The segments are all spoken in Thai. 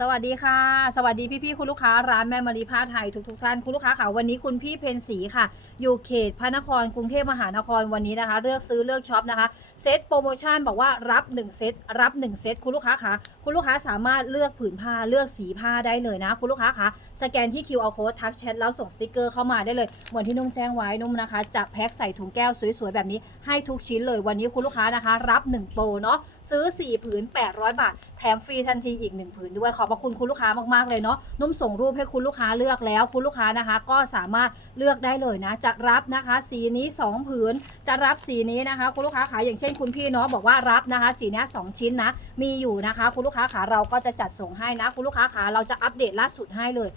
สวัสดีค่ะ สวัสดีพี่ๆคุณลูกค้าร้านแม่มารีผ้าไทยทุกๆท่านคุณลูกค้าค่ะวันนี้คุณพี่เพนสีค่ะ อยู่เขตพระนครกรุงเทพมหานครวันนี้นะคะ เลือกซื้อเลือกช็อปนะคะเซตโปรโมชั่นบอกว่ารับ1เซตรับ1เซตคุณลูกค้าค่ะคุณลูกค้าสามารถเลือกผืนผ้าเลือกสีผ้าได้เลยนะ คุณลูกค้าค่ะสแกนที่ QR code ทักแชทแล้วส่งสติกเกอร์เข้ามาได้เลยเหมือนที่นุ่มแจ้งไว้นุ่มนะคะจะแพ็คใส่ถุงแก้วสวยๆแบบนี้ให้ทุกชิ้นเลยวันนี้คุณลูกค้านะคะ รับ 1 โปรเนาะซื้อ 4 ผืน 800 บาท แถมฟรีทันทีอีก 1 ผืนด้วยอบพระคุณคุณลูกค้ามากๆเลยเนาะนุ่มส่งรูปให้คุณลูกค้าเลือกแล้ว คุณลูกค้านะคะ ก็สามารถเลือกได้เลยนะ จะรับนะคะ สีนี้ 2 ผืน จะรับสีนี้นะคะ คุณลูกค้าขาอย่างเช่นคุณพี่เนาะบอกว่ารับนะคะ สีนี้สองชิ้นนะ มีอยู่นะคะ คุณลูกค้าขาเราก็จะจัดส่งให้นะ คุณลูกค้าขาเราจะอัปเดตล่าสุดให้เลย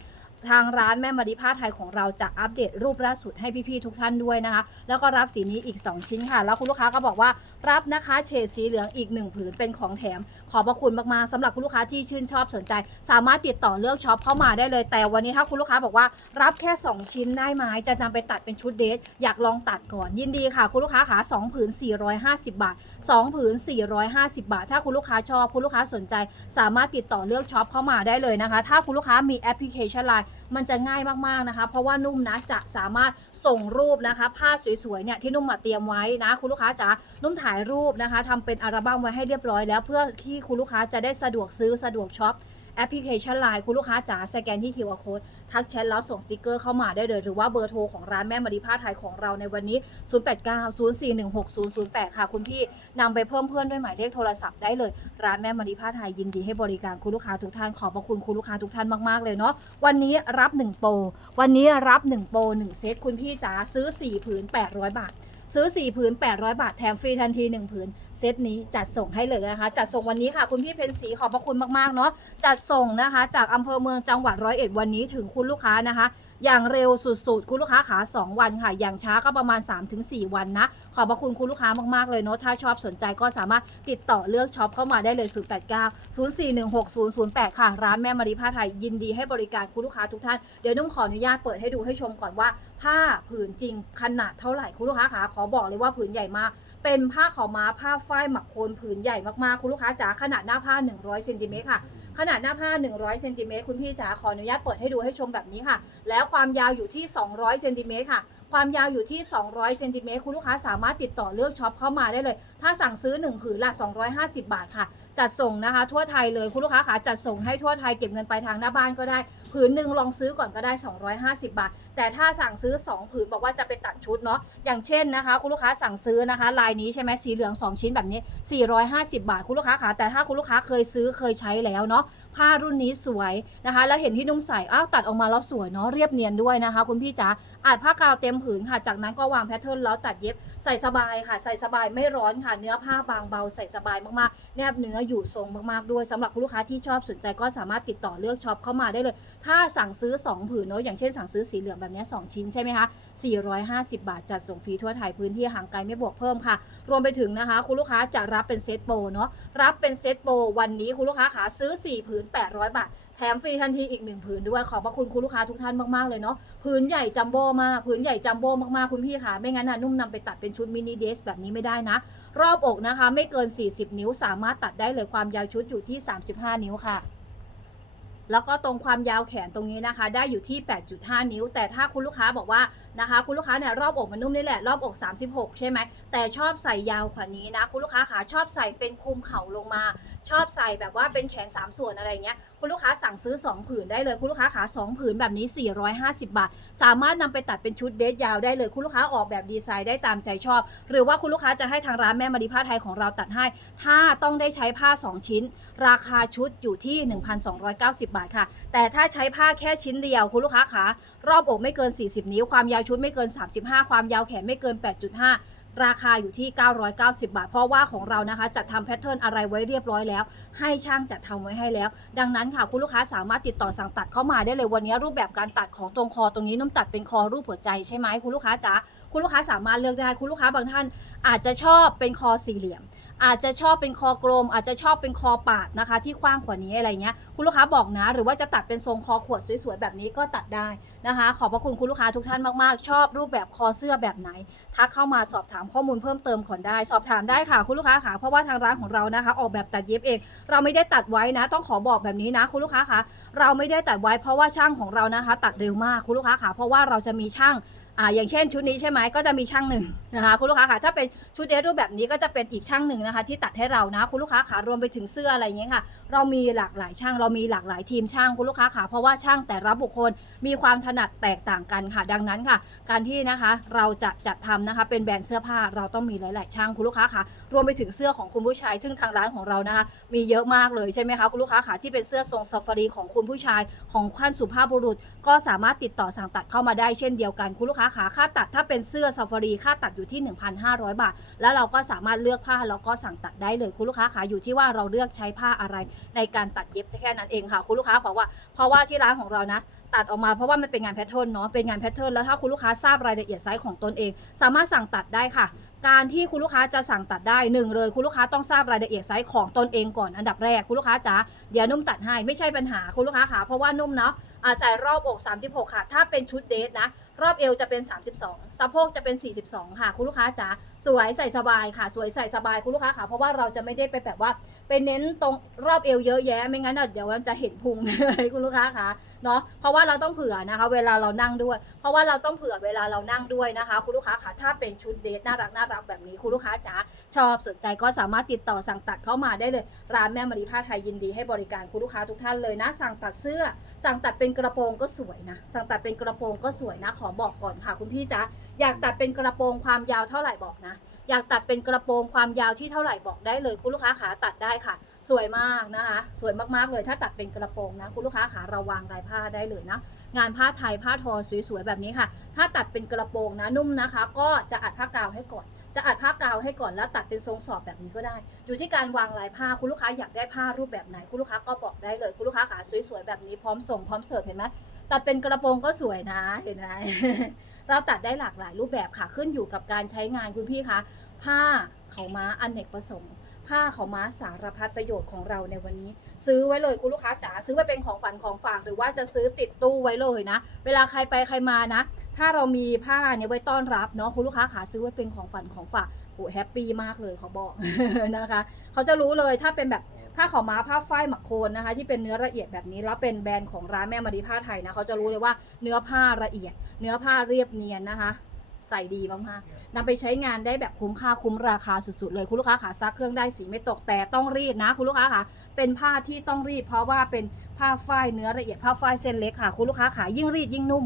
ทางร้านแม่มาริผ้าไทยของเราจะอัปเดตรูปล่าสุดให้พี่ๆทุกท่านด้วยนะคะ แล้วก็รับสีนี้อีก 2 ชิ้นค่ะ แล้วคุณลูกค้าก็บอกว่ารับนะคะเฉดสีเหลืองอีก 1 ผืนเป็นของแถม ขอบพระคุณมากๆสำหรับคุณลูกค้าที่ชื่นชอบสนใจ สามารถติดต่อเลือกช็อปเข้ามาได้เลย แต่วันนี้ถ้าคุณลูกค้าบอกว่ารับแค่ 2 ชิ้นได้ไหมจะนำไปตัดเป็นชุดเดทอยากลองตัดก่อนยินดีค่ะ คุณลูกค้าขา2ผืน 450 บาท 2 ผืน 450 บาท ถ้าคุณลูกค้าชอบคุณลูกค้าสนใจ สามารถติดต่อเลือกช็อปเข้ามาได้เลยนะคะ ถ้าคุณลูกค้ามีแอปพลิเคชันไลน์มันจะง่ายมากๆนะคะ เพราะว่านุ่มนะจะสามารถส่งรูปนะคะผ้าสวยๆเนี่ยที่นุ่มมาเตรียมไว้นะ คุณลูกค้าจ๋านุ่มถ่ายรูปนะคะทำเป็นอัลบั้มไว้ให้เรียบร้อยแล้ว เพื่อที่คุณลูกค้าจะได้สะดวกซื้อสะดวกช็อป แอปพลิเคชัน Line คุณลูกค้าจ๋าสแกนที่ QR Code ทักแชทแล้วส่งสติกเกอร์เข้ามาได้เลย หรือว่าเบอร์โทรของร้านแม่มารีผ้าไทยของเราในวันนี้ 0890416008 ค่ะ คุณพี่นำไปเพิ่มเพื่อนด้วยหมายเลขโทรศัพท์ได้เลย ร้านแม่มารีผ้าไทยยินดีให้บริการคุณลูกค้าทุกท่านขอบพระคุณคุณลูกค้าทุกท่านมากๆเลยเนาะวันนี้รับ 1 โปรวันนี้รับ 1 โปร1เซตคุณพี่จ๋าซื้อ 4 ผืน 800 บาท ซื้อ 4 ผืน 800 บาท แถมฟรีทันที 1 ผืน เซตนี้จัดส่งให้เลยนะคะ จัดส่งวันนี้ค่ะ คุณพี่เพนสีขอบพระคุณมากๆเนาะจัดส่งนะคะ จากอำเภอเมืองจังหวัดร้อยเอ็ดวันนี้ถึงคุณลูกค้านะคะ อย่างเร็วสุดๆ คุณลูกค้าขา2วันค่ะ อย่างช้าก็ประมาณ 3-4 วันนะ ขอบพระคุณคุณลูกค้ามากๆเลยเนาะถ้าชอบสนใจก็สามารถติดต่อเลือกช็อปเข้ามาได้เลย 089 0416 008 ค่ะ ร้านแม่มารีผ้าไทยยินดีให้บริการคุณลูกค้าทุกท่าน เดี๋ยวนุ่มขออนุญาตเปิดให้ดูให้ชมก่อนว่า ผ้าผืนจริงขนาดเท่าไหร่คุณลูกค้าขาขอบอกเลยว่าผืนใหญ่มากเป็นผ้าขาวม้าผ้าฝ้ายหมักโคนผืนใหญ่มากๆ คุณลูกค้าจ๋าขนาดหน้าผ้า 100เซนติเมตรค่ะ ขนาดหน้าผ้า 100เซนติเมตรคุณพี่จ๋าขออนุญาตเปิดให้ดูให้ชมแบบนี้ค่ะ แล้วความยาวอยู่ที่ 200เซนติเมตรค่ะ ความยาวอยู่ที่ 200เซนติเมตรคุณลูกค้าสามารถติดต่อเลือกช็อปเข้ามาได้เลย ถ้าสั่งซื้อ 1 ผืนละ 250 บาทค่ะ จัดส่งนะคะ ทั่วไทยเลยคุณลูกค้าขาจัดส่งให้ทั่วไทยเก็บเงินปลายทางหน้าบ้านก็ได้ ผืนหนึ่งลองซื้อก่อนก็ได้ 250 บาท แต่ถ้าสั่งซื้อ 2 ผืนบอกว่าจะไปตัดชุดเนาะอย่างเช่นนะคะ คุณลูกค้าสั่งซื้อนะคะ ลายนี้ใช่ไหมสีเหลือง 2 ชิ้นแบบนี้ 450 บาท คุณลูกค้าขาแต่ถ้าคุณลูกค้าเคยซื้อเคยใช้แล้วเนาะ ผ้ารุ่นนี้สวยนะคะ แล้วเห็นที่นุ่มใส่อ้าวตัดออกมาแล้วสวยเนาะเรียบเนียนด้วยนะคะ คุณพี่จ๋าอาจผ้ากาวเต็มผืนค่ะ จากนั้นก็วางแพทเทิร์นแล้วตัดเย็บใส่สบายค่ะ ใส่สบายไม่ร้อนค่ะ เนื้อผ้าบางเบาใส่สบายมากๆ แนบเนื้ออยู่ทรงมากๆด้วยสำหรับคุณลูกค้าที่ชอบสนใจก็สามารถติดต่อเลือกช็อปเข้ามาได้เลย ถ้าสั่งซื้อ 2 ผืนเนาะอย่างเช่นสั่งซื้อสีเหลืองแบบนี้2ชิ้นใช่ไหมคะ450 บาทจัดส่งฟรีทั่วไทยพื้นที่ห่างไกลไม่บวกเพิ่มค่ะ รวมไปถึงนะคะ คุณลูกค้าจะรับเป็นเซตโปรเนาะรับเป็นเซตโปรวันนี้คุณลูกค้าขาซื้อ 4 ผืน800 บาท แถมฟรีทันทีอีก1ผืนด้วย ขอบพระคุณคุณลูกค้าทุกท่านมากๆเลยเนาะ ผืนใหญ่จัมโบ้มาก ผืนใหญ่จัมโบ้มากๆคุณพี่ค่ะ ไม่งั้นนะนุ่มนำไปตัดเป็นชุดมินิเดสแบบนี้ไม่ได้นะ รอบอกนะคะ ไม่เกิน 40 นิ้ว สามารถตัดได้เลยความยาวชุดอยู่ที่ 35 นิ้วค่ะแล้วก็ตรงความยาวแขนตรงนี้นะคะ ได้อยู่ที่ 8.5 นิ้ว แต่ถ้าคุณลูกค้าบอกว่านะคะ คุณลูกค้าเนี่ยรอบอกมันนุ่มนี่แหละรอบอก 36 ใช่ไหมแต่ชอบใส่ยาวกว่านี้นะ คุณลูกค้าขาชอบใส่เป็นคุมเข่าลงมา ชอบใส่แบบว่าเป็นแขน 3 ส่วนอะไรเงี้ยคุณลูกค้าสั่งซื้อ 2 ผืนได้เลย คุณลูกค้าขา2ผืนแบบนี้ 450 บาท สามารถนำไปตัดเป็นชุดเดทยาวได้เลย คุณลูกค้าออกแบบดีไซน์ได้ตามใจชอบ หรือว่าคุณลูกค้าจะให้ทางร้านแม่มารีผ้าไทยของเราตัดให้ ถ้าต้องได้ใช้ผ้า 2 ชิ้น ราคาชุดอยู่ที่ 1,290 บาทค่ะ แต่ถ้าใช้ผ้าแค่ชิ้นเดียว คุณลูกค้าขารอบอกไม่เกิน 40 นิ้วความยาวชุดไม่เกิน 35 ความยาวแขนไม่เกิน 8.5 ราคาอยู่ที่ 990 บาท เพราะว่าของเรานะคะจัดทำแพทเทิร์นอะไรไว้เรียบร้อยแล้ว ให้ช่างจัดทำไว้ให้แล้ว ดังนั้นค่ะคุณลูกค้าสามารถติดต่อสั่งตัดเข้ามาได้เลยวันนี้รูปแบบการตัดของตรงคอตรงนี้นุ่มตัดเป็นคอรูปหัวใจใช่ไหมคุณลูกค้าจ๋าคุณลูกค้าสามารถเลือกได้คุณลูกค้าบางท่าน อาจจะชอบเป็นคอสี่เหลี่ยม อาจจะชอบเป็นคอกลม อาจจะชอบเป็นคอปาดนะคะ ที่กว้างกว่านี้อะไรเงี้ยคุณลูกค้าบอกนะ หรือว่าจะตัดเป็นทรงคอขวดสวยๆแบบนี้ก็ตัดได้นะคะ ขอบพระคุณคุณลูกค้าทุกท่านมากๆ ชอบรูปแบบคอเสื้อแบบไหนทักเข้ามาสอบถามข้อมูลเพิ่มเติมก่อนได้ สอบถามได้ค่ะ คุณลูกค้าค่ะเพราะว่าทางร้านของเรานะคะ ออกแบบตัดเย็บเอง เราไม่ได้ตัดไว้นะ ต้องขอบอกแบบนี้นะ คุณลูกค้าค่ะเราไม่ได้ตัดไว้เพราะว่าช่างของเรานะคะ ตัดเร็วมากคุณลูกค้าค่ะเพราะว่าเราจะมีช่าง อ่าอย่างเช่นชุดนี้ใช่ไหมก็จะมีช่างหนึ่งนะคะคุณลูกค้าค่ะถ้าเป็นชุดเดรสรูปแบบนี้ก็จะเป็นอีกช่างหนึ่งนะคะ ที่ตัดให้เรานะคุณลูกค้าค่ะรวมไปถึงเสื้ออะไรอย่างเงี้ยค่ะ เรามีหลากหลายช่างเรามีหลากหลายทีมช่างคุณลูกค้าค่ะเพราะว่าช่างแต่ละบุคคลมีความถนัดแตกต่างกันค่ะ ดังนั้นค่ะ การที่นะคะเราจะจัดทำนะคะ เป็นแบรนด์เสื้อผ้าเราต้องมีหลาย ๆ ช่างคุณลูกค้าค่ะ รวมไปถึงเสื้อของคุณผู้ชาย ซึ่งทางร้านของเรานะคะ มีเยอะมากเลยใช่ไหมคะคุณลูกค้าค่ะที่เป็นเสื้อทรงซาฟารีของคุณผู้ชายของขั้นสุภาพบุรุษ ก็สามารถติดต่อสั่งตัดเข้ามาได้เช่นเดียวกันคุณลูกค้าขาค่าตัดถ้าเป็นเสื้อซาฟารีค่าตัดอยู่ที่ 1,500 บาท แล้วเราก็สามารถเลือกผ้าแล้วก็สั่งตัดได้เลยคุณลูกค้าขาอยู่ที่ว่าเราเลือกใช้ผ้าอะไรในการตัดเย็บแค่นั้นเองค่ะ คุณลูกค้าบอกว่าเพราะว่าที่ร้านของเรานะ ตัดออกมาเพราะว่ามันเป็นงานแพทเทิร์นเนาะเป็นงานแพทเทิร์นแล้วถ้าคุณลูกค้าทราบรายละเอียดไซส์ของตนเอง สามารถสั่งตัดได้ค่ะการที่คุณลูกค้าจะสั่งตัดได้หนึ่งเลย คุณลูกค้าต้องทราบรายละเอียดไซส์ของตนเองก่อนอันดับแรกคุณลูกค้าจ๋าเดี๋ยวนุ่มตัดให้ไม่ใช่ปัญหาคุณลูกค้าค่ะเพราะว่านุ่มเนาะใส่รอบอก 36 ค่ะ ถ้าเป็นชุดเดทนะ รอบเอวจะเป็น 32สะโพกจะเป็น 42 ค่ะ คุณลูกค้าจ๋าสวยใส่สบายค่ะ สวยใส่สบายคุณลูกค้าค่ะ เพราะว่าเราจะไม่ได้ไปแบบว่าไปเน้นตรงรอบเอวเยอะแยะ ไม่งั้นเดี๋ยวมันจะเห็นพุงคุณลูกค้าค่ะเนาะเพราะว่าเราต้องเผื่อนะคะ เวลาเรานั่งด้วย เพราะว่าเราต้องเผื่อเวลาเรานั่งด้วยนะคะ คุณลูกค้าค่ะถ้าเป็นชุดเดทน่ารักน่ารักแบบนี้คุณลูกค้าจ๋าชอบสนใจก็สามารถติดต่อสั่งตัดเข้ามาได้เลย ร้านแม่มารีผ้าไทยยินดีให้บริการคุณลูกค้าทุกท่านเลยนะ สั่งตัดเสื้อ สั่งตัดเป็นกระโปรงก็สวยนะ สั่งตัดเป็นกระโปรงก็สวยนะ ขอบอกก่อนค่ะ คุณพี่จ๊ะอยากตัดเป็นกระโปรงความยาวเท่าไหร่บอกนะ อยากตัดเป็นกระโปรงความยาวที่เท่าไหร่บอกได้เลยคุณลูกค้าขาตัดได้ค่ะ สวยมากนะคะ สวยมากๆเลยถ้าตัดเป็นกระโปรงนะคุณลูกค้าขาเราวางลายผ้าได้เลยนะงานผ้าไทยผ้าทอสวยๆแบบนี้ค่ะ ถ้าตัดเป็นกระโปรงนะนุ่มนะคะ ก็จะอัดผ้ากาวให้ก่อน จะอัดผ้ากาวให้ก่อนแล้วตัดเป็นทรงสอบแบบนี้ก็ได้ อยู่ที่การวางลายผ้าคุณลูกค้าอยากได้ผ้ารูปแบบไหนคุณลูกค้าก็บอกได้เลยคุณลูกค้าขาสวยๆแบบนี้พร้อมส่งพร้อมเสิร์ฟเห็นไหมตัดเป็นกระโปรงก็สวยนะเห็นไหม เราตัดได้หลากหลายรูปแบบค่ะขึ้นอยู่กับการใช้งานคุณพี่คะผ้าเขาม้าอนเนกประสงค์ผ้าเขาม้าสารพัดประโยชน์ของเราในวันนี้ ซื้อไว้เลยคุณลูกค้าจ๋าซื้อไว้เป็นของฝันของฝากหรือว่าจะซื้อติดตู้ไว้เลยนะ เวลาใครไปใครมานะ ถ้าเรามีผ้าเนี่ยไว้ต้อนรับเนาะคุณลูกค้าขาซื้อไว้เป็นของฝันของฝากโอ้แฮปปี้มากเลยเขาบอกนะคะ เขาจะรู้เลยถ้าเป็นแบบ ผ้าขาวม้าผ้าฝ้ายหมักโคนนะคะ ที่เป็นเนื้อละเอียดแบบนี้แล้วเป็นแบรนด์ของร้านแม่มารีผ้าไทยนะเขาจะรู้เลยว่าเนื้อผ้าละเอียด เนื้อผ้าเรียบเนียนนะคะใส่ดีมากๆนำไปใช้งานได้แบบคุ้มค่าคุ้มราคาสุดๆเลยคุณลูกค้าขาซักเครื่องได้สีไม่ตกแต่ต้องรีดนะ คุณลูกค้าค่ะเป็นผ้าที่ต้องรีด เพราะว่าเป็นผ้าฝ้ายเนื้อละเอียดผ้าฝ้ายเส้นเล็กค่ะ คุณลูกค้าขายิ่งรีดยิ่งนุ่ม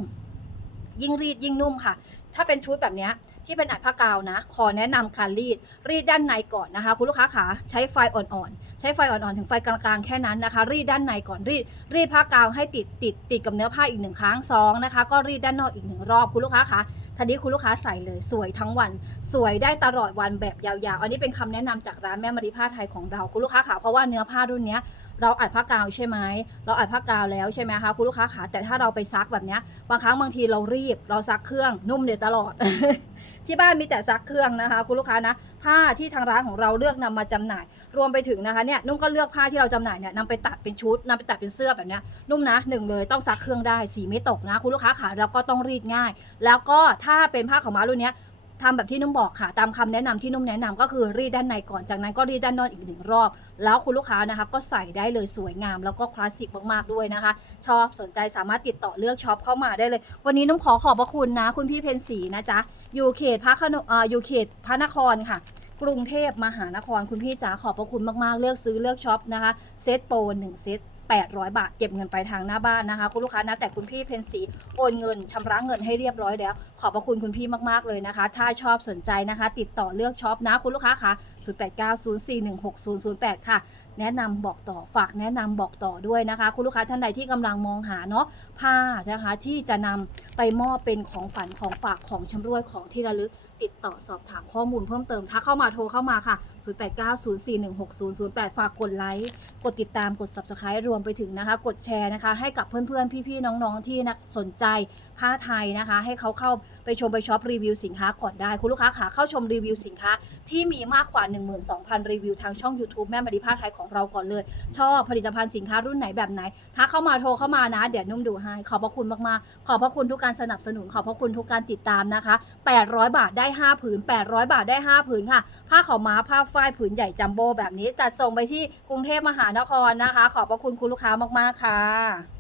ยิ่งรีดยิ่งนุ่มค่ะ ถ้าเป็นชุดแบบนี้ที่เป็นอัดผ้ากาวนะ ขอแนะนำการรีด รีดด้านในก่อนนะคะ คุณลูกค้าขาใช้ไฟอ่อนๆ ใช้ไฟอ่อนๆ ถึงไฟกลางๆ แค่นั้นนะคะ รีดด้านในก่อน รีด รีดผ้ากาวให้ติดติดติดกับเนื้อผ้าอีกหนึ่งครั้งสองนะคะ ก็รีดด้านนอกอีกหนึ่งรอบ คุณลูกค้าคะทีนี้คุณลูกค้าใส่เลยสวยทั้งวัน สวยได้ตลอดวันแบบยาวๆ อันนี้เป็นคำแนะนำจากร้านแม่มารีผ้าไทยของเรา คุณลูกค้าขาเพราะว่าเนื้อผ้ารุ่นนี้ เราอัดผ้ากาวใช่ไหมเราอัดผ้ากาวแล้วใช่ไหมคะคุณลูกค้าขาแต่ถ้าเราไปซักแบบนี้บางครั้งบางทีเรารีบ เราซักเครื่องนุ่มเดี๋ยวตลอด ที่บ้านมีแต่ซักเครื่องนะคะ คุณลูกค้านะผ้าที่ทางร้านของเราเลือกนำมาจำหน่าย รวมไปถึงนะคะเนี่ยนุ่มก็เลือกผ้าที่เราจำหน่ายเนี่ยนำไปตัดเป็นชุดนำไปตัดเป็นเสื้อแบบนี้นุ่มนะหนึ่งเลยต้องซักเครื่องได้สีไม่ตกนะ คุณลูกค้าขาแล้วก็ต้องรีดง่าย แล้วก็ถ้าเป็นผ้าขาวม้ารุ่นนี้ ทำแบบที่นุ่มบอกค่ะ ตามคำแนะนำที่นุ่มแนะนำก็คือรีดด้านในก่อนจากนั้นก็รีดด้านนอกอีกหนึ่งรอบ แล้วคุณลูกค้านะคะ ก็ใส่ได้เลยสวยงาม แล้วก็คลาสสิกมากๆด้วยนะคะ ชอบสนใจสามารถติดต่อเลือกช็อปเข้ามาได้เลย วันนี้นุ่มขอขอบพระคุณนะ คุณพี่เพนสีนะจ๊ะอยู่เขตพระขนอ่ออยู่เขตพระนครค่ะกรุงเทพมหานครคุณพี่จ๋าขอบพระคุณมากๆ เลือกซื้อเลือกช็อปนะคะ เซตโปรหนึ่งเซต 800 บาท เก็บเงินไปลายทางหน้าบ้านนะคะ คุณลูกค้านะแต่คุณพี่เพนสีโอนเงินชำระเงินให้เรียบร้อยแล้ว ขอบพระคุณคุณพี่มากๆเลยนะคะ ถ้าชอบสนใจนะคะ ติดต่อเลือกช็อปนะคุณลูกค้าคะ0890416008 ค่ะ แนะนำบอกต่อฝากแนะนำบอกต่อด้วยนะคะ คุณลูกค้าท่านใดที่กำลังมองหาเนาะผ้านะคะที่จะนำไปมอบเป็นของฝันของฝากของชำร่วยของที่ระลึก ติดต่อสอบถามข้อมูลเพิ่มเติมทักเข้ามาโทรเข้ามาค่ะ 0890416008 ฝากกดไลค์ กดติดตามกด subscribe รวมไปถึงนะคะ กดแชร์นะคะ ให้กับเพื่อนๆ พี่ๆ น้องๆ ที่นะสนใจผ้าไทยนะคะ ให้เขาเข้าไปชมไปช็อปรีวิวสินค้าก่อนได้ คุณลูกค้าขาเข้าชมรีวิวสินค้า ที่มีมากกว่า 12,000 รีวิวทางช่อง YouTube แม่มาริผ้าไทยของเราก่อนเลย ชอบผลิตภัณฑ์สินค้ารุ่นไหนแบบไหนทักเข้ามาโทรเข้ามานะ เดี๋ยวนุ่มดูให้ขอบพระคุณมากๆ ขอบพระคุณทุกการสนับสนุนขอบพระคุณทุกการติดตามนะคะ 800 บาทได้5ผืน 800 บาทได้ 5 ผืนค่ะ ผ้าขาวม้าผ้าฝ้ายผืนใหญ่จัมโบ้แบบนี้ จัดส่งไปที่กรุงเทพมหานครนะคะ ขอบพระคุณคุณลูกค้ามากๆค่ะ